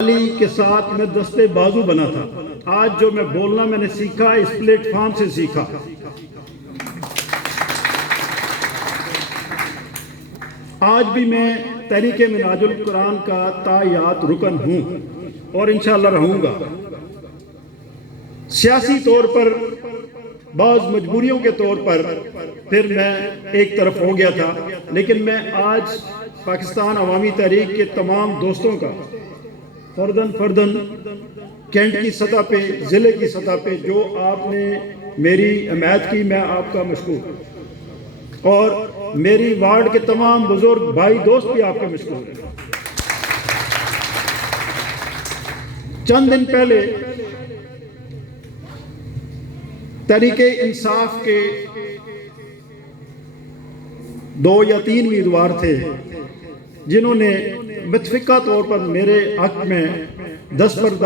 के साथ मैं दस्ते बाजू बना था। आज जो मैं बोलना मैंने सीखा इस प्लेटफॉर्म से सीखा। आज भी मैं तहरीके मिनाजुल कुरान का तायात रुकन हूँ और इंशाअल्लाह रहूँगा। सियासी तौर पर बाज़ मजबूरियों के तौर पर फिर मैं एक तरफ हो गया था, लेकिन मैं आज पाकिस्तान अवामी तहरीक के तमाम दोस्तों का फर्दन कैंट की सतह पे, ज़िले की सतह पे जो आपने मेरी हिमायत की, मैं आपका मशकूर, और मेरी वार्ड के तमाम बुजुर्ग भाई दोस्त भी आपके मशकूर हैं। चंद दिन पहले तहरीके इंसाफ के 2 या 3 उम्मीदवार थे जिन्होंने मुतफ़िका तौर पर मेरे हक में दस्तबरदार